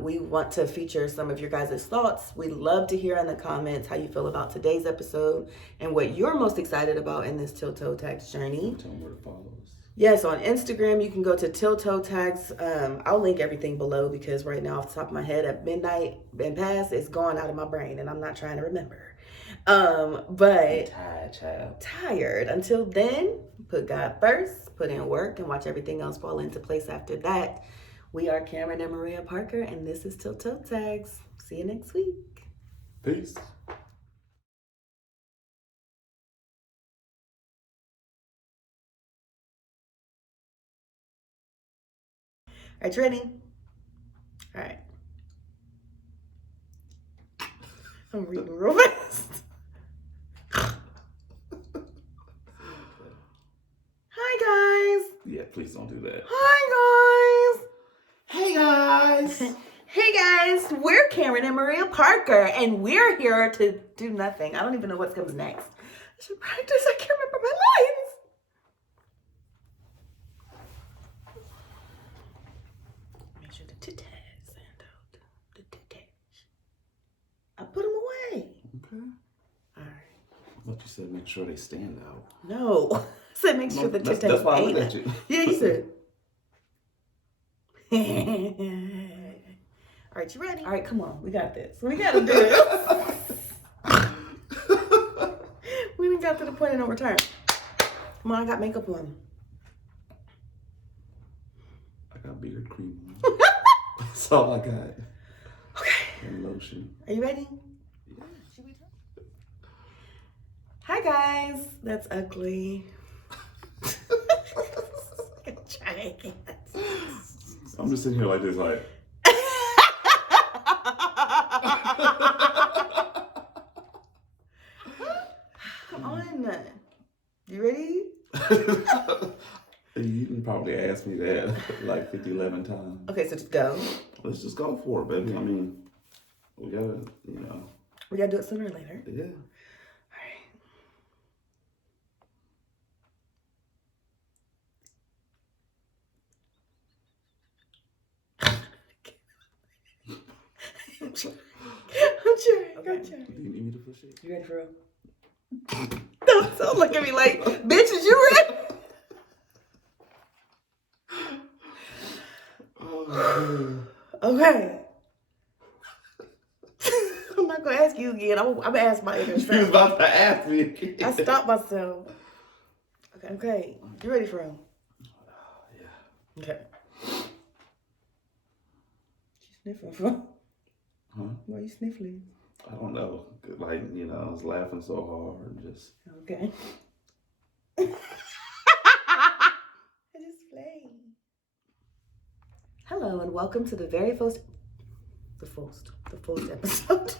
We want to feature some of your guys' thoughts. We'd love to hear in the comments how you feel about today's episode and what you're most excited about in this Till Toe Tags journey. Tell them where to follow us. Yes, on Instagram, you can go to Till Toe Tags. I'll link everything below because right now, off the top of my head, at midnight and past, it's gone out of my brain and I'm not trying to remember. But Tired, child. tired. Until then, put God first, put in work, and watch everything else fall into place after that. We are Cameron and Maria Parker, and this is Till Toe Tags. See you next week. Peace. All right, you ready? All right. I'm reading real fast. Hi, guys. Yeah, please don't do that. Hi, guys. Hey, guys. Hey, guys. We're Cameron and Maria Parker, and we're here to do nothing. I don't even know what comes next. I should practice. I can't remember my lines. Make sure the titties stand out. The titties. I put them away. Okay. All right. I thought you said make sure they stand out. No. I said make sure the titties That's why I looked ain't. at you. Yeah, you said. All right, you ready? All right, come on. We got this. We got to do this. We done got to the point of no return. Come on, I got makeup on. I got beard cream on. That's all I got. Okay. And lotion. Are you ready? Yeah. Hi, guys. That's ugly. Try again. I'm just sitting here like this, like. Come on. You ready? You can probably ask me that like 50, 11 times. Okay, so just go. Let's just go for it, baby. I mean, we gotta, We gotta do it sooner or later. yeah. I'm trying. Do you need me to push it? You ready for real? Don't look at me like, bitch, is you ready? Oh, Okay. I'm not gonna ask you again. I'm gonna ask my inner you was self. about to ask me again. I stopped myself. Okay. You ready for real? Yeah. Okay. She sniffing for? Huh? Why are you sniffling? I don't know. Like, I was laughing so hard and just. Okay. I just played. Hello and welcome to the very first episode